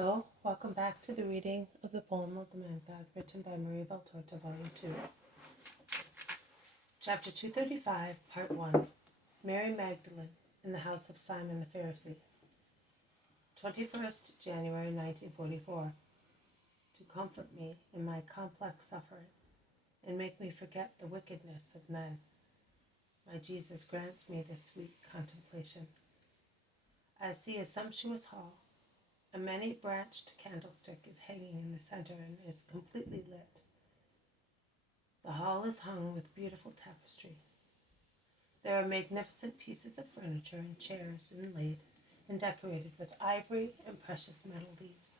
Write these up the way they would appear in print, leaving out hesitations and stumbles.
Hello, welcome back to the reading of the poem of the Man God, written by Marie Valtorta, Volume 2. Chapter 235, Part 1. Mary Magdalene in the house of Simon the Pharisee. 21st January 1944. To comfort me in my complex suffering and make me forget the wickedness of men, my Jesus grants me this sweet contemplation. I see a sumptuous hall. A many-branched candlestick is hanging in the center and is completely lit. The hall is hung with beautiful tapestry. There are magnificent pieces of furniture and chairs inlaid and decorated with ivory and precious metal leaves.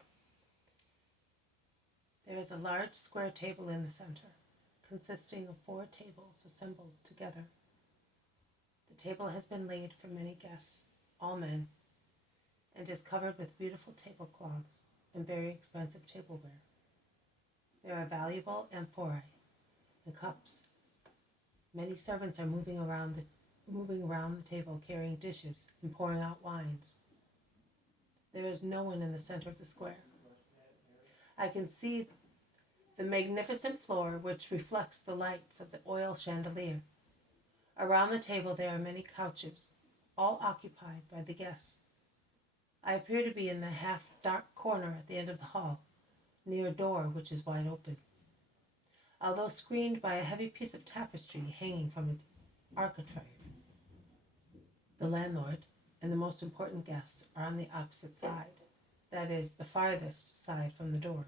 There is a large square table in the center, consisting of 4 tables assembled together. The table has been laid for many guests, all men, and is covered with beautiful tablecloths and very expensive tableware. There are valuable amphorae and cups. Many servants are moving around the table carrying dishes and pouring out wines. There is no one in the center of the square. I can see the magnificent floor which reflects the lights of the oil chandelier. Around the table there are many couches, all occupied by the guests. I appear to be in the half-dark corner at the end of the hall, near a door which is wide open. Although screened by a heavy piece of tapestry hanging from its architrave, the landlord and the most important guests are on the opposite side, that is, the farthest side from the door.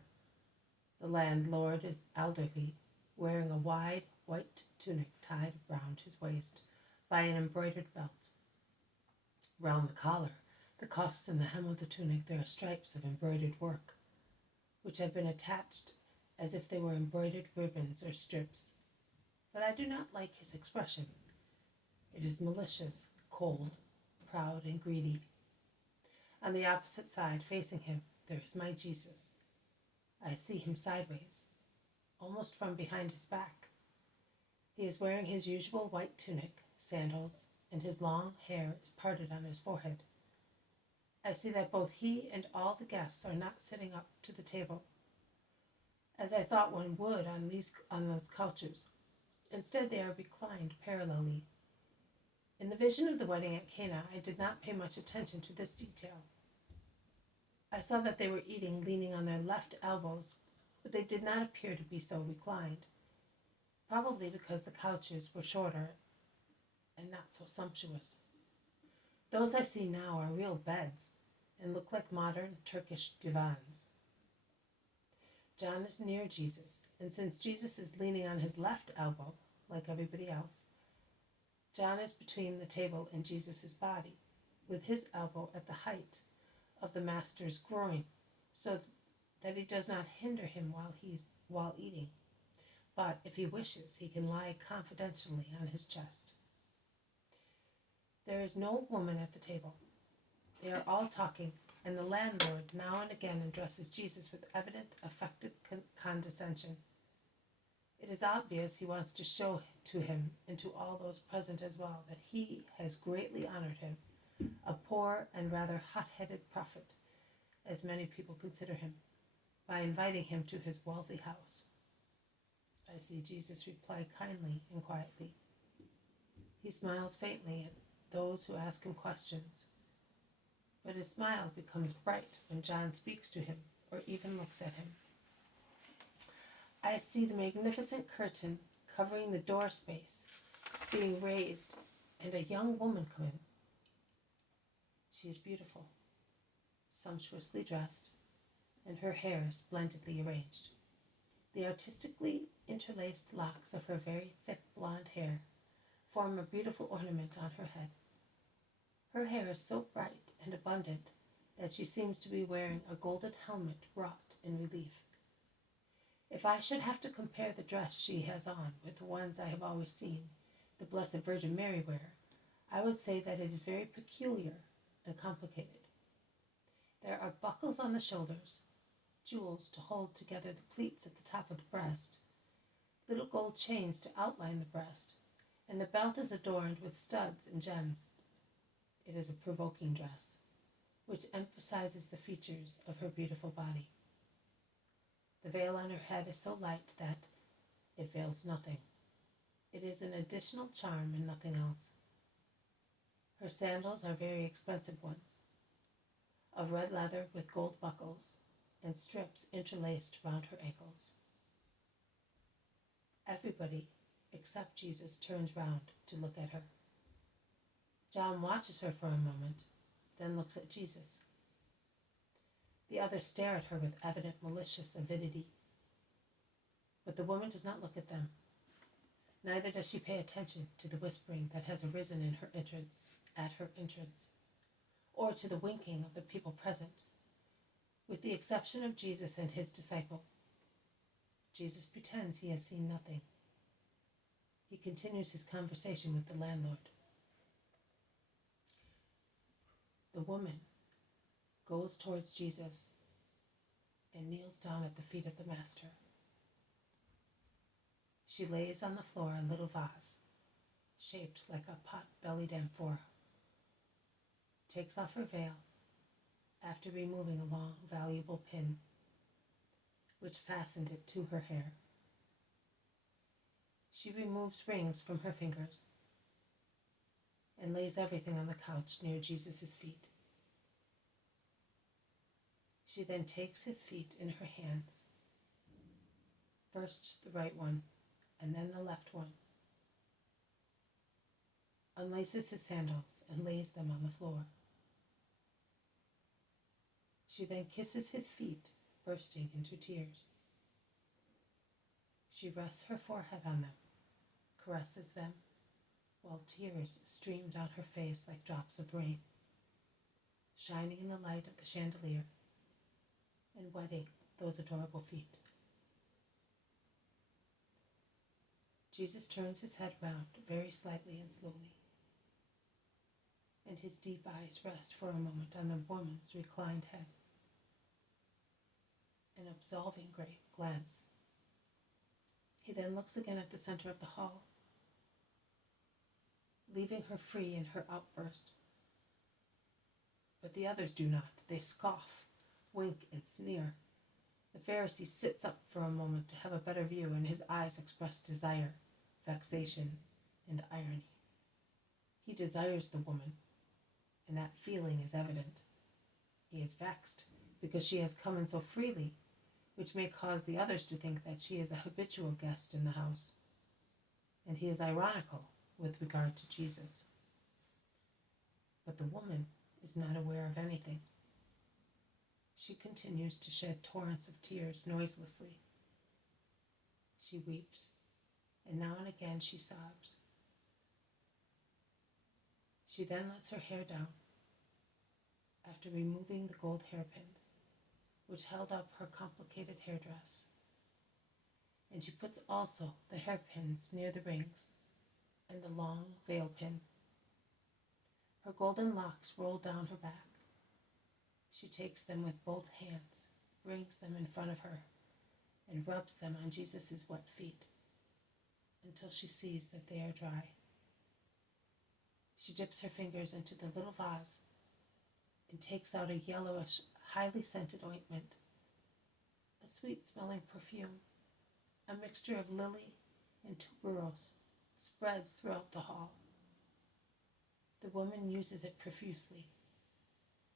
The landlord is elderly, wearing a wide white tunic tied round his waist by an embroidered belt. Round the collar, the cuffs and the hem of the tunic, there are stripes of embroidered work, which have been attached as if they were embroidered ribbons or strips. But I do not like his expression. It is malicious, cold, proud, and greedy. On the opposite side, facing him, there is my Jesus. I see him sideways, almost from behind his back. He is wearing his usual white tunic, sandals, and his long hair is parted on his forehead. I see that both he and all the guests are not sitting up to the table, as I thought one would on those couches. Instead, they are reclined parallelly. In the vision of the wedding at Cana, I did not pay much attention to this detail. I saw that they were eating leaning on their left elbows, but they did not appear to be so reclined, probably because the couches were shorter and not so sumptuous. Those I see now are real beds and look like modern Turkish divans. John is near Jesus, and since Jesus is leaning on his left elbow, like everybody else, John is between the table and Jesus' body, with his elbow at the height of the master's groin, so that he does not hinder him while eating. But if he wishes, he can lie confidentially on his chest. There is no woman at the table. They are all talking, and the landlord now and again addresses Jesus with evident affected condescension. It is obvious he wants to show to him and to all those present as well that he has greatly honored him, a poor and rather hot-headed prophet, as many people consider him, by inviting him to his wealthy house. I see Jesus reply kindly and quietly. He smiles faintly at those who ask him questions, but his smile becomes bright when John speaks to him or even looks at him. I see the magnificent curtain covering the door space being raised and a young woman come in. She is beautiful, sumptuously dressed, and her hair splendidly arranged. The artistically interlaced locks of her very thick blonde hair form a beautiful ornament on her head. Her hair is so bright and abundant that she seems to be wearing a golden helmet wrought in relief. If I should have to compare the dress she has on with the ones I have always seen the Blessed Virgin Mary wear, I would say that it is very peculiar and complicated. There are buckles on the shoulders, jewels to hold together the pleats at the top of the breast, little gold chains to outline the breast, and the belt is adorned with studs and gems. It is a provoking dress, which emphasizes the features of her beautiful body. The veil on her head is so light that it veils nothing. It is an additional charm and nothing else. Her sandals are very expensive ones, of red leather with gold buckles and strips interlaced round her ankles. Everybody except Jesus turns round to look at her. John watches her for a moment, then looks at Jesus. The others stare at her with evident malicious avidity. But the woman does not look at them. Neither does she pay attention to the whispering that has arisen in her entrance, at her entrance, or to the winking of the people present, with the exception of Jesus and his disciple. Jesus pretends he has seen nothing. He continues his conversation with the landlord. The woman goes towards Jesus and kneels down at the feet of the Master. She lays on the floor a little vase, shaped like a pot-bellied amphora, takes off her veil, after removing a long, valuable pin, which fastened it to her hair. She removes rings from her fingers and lays everything on the couch near Jesus' feet. She then takes his feet in her hands, first the right one and then the left one, unlaces his sandals and lays them on the floor. She then kisses his feet, bursting into tears. She rests her forehead on them, caresses them, while tears stream down her face like drops of rain, shining in the light of the chandelier and wetting those adorable feet. Jesus turns his head round very slightly and slowly, and his deep eyes rest for a moment on the woman's reclined head. An absolving glance. He then looks again at the center of the hall, leaving her free in her outburst. But the others do not. They scoff, wink, and sneer. The Pharisee sits up for a moment to have a better view, and his eyes express desire, vexation, and irony. He desires the woman, and that feeling is evident. He is vexed because she has come in so freely, which may cause the others to think that she is a habitual guest in the house. And he is ironical with regard to Jesus. But the woman is not aware of anything. She continues to shed torrents of tears noiselessly. She weeps, and now and again she sobs. She then lets her hair down, after removing the gold hairpins, which held up her complicated hairdress. And she puts also the hairpins near the rings and the long veil pin. Her golden locks roll down her back. She takes them with both hands, brings them in front of her, and rubs them on Jesus' wet feet until she sees that they are dry. She dips her fingers into the little vase and takes out a yellowish, highly scented ointment, a sweet-smelling perfume, a mixture of lily and tuberose, spreads throughout the hall. The woman uses it profusely.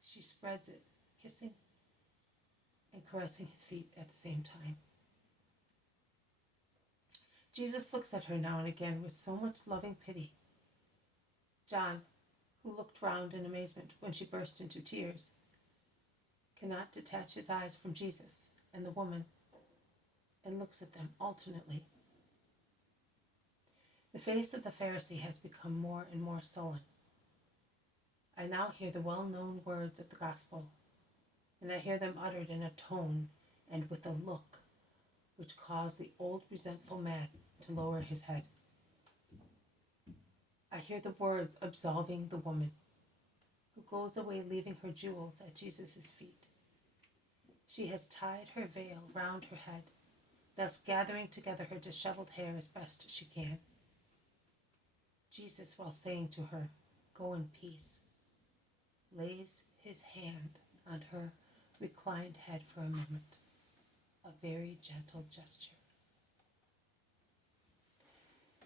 She spreads it, kissing and caressing his feet at the same time. Jesus looks at her now and again with so much loving pity. John, who looked round in amazement when she burst into tears, cannot detach his eyes from Jesus and the woman, and looks at them alternately. The face of the Pharisee has become more and more sullen. I now hear the well-known words of the gospel, and I hear them uttered in a tone and with a look which cause the old resentful man to lower his head. I hear the words absolving the woman, who goes away leaving her jewels at Jesus' feet. She has tied her veil round her head, thus gathering together her disheveled hair as best she can. Jesus, while saying to her, "Go in peace," lays his hand on her reclined head for a moment, a very gentle gesture.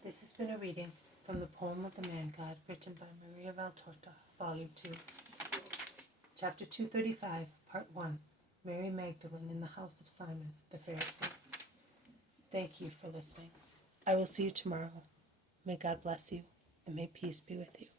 This has been a reading from the poem of the Man God, written by Maria Valtorta, Volume 2, Chapter 235, Part 1, Mary Magdalene in the House of Simon the Pharisee. Thank you for listening. I will see you tomorrow. May God bless you, and may peace be with you.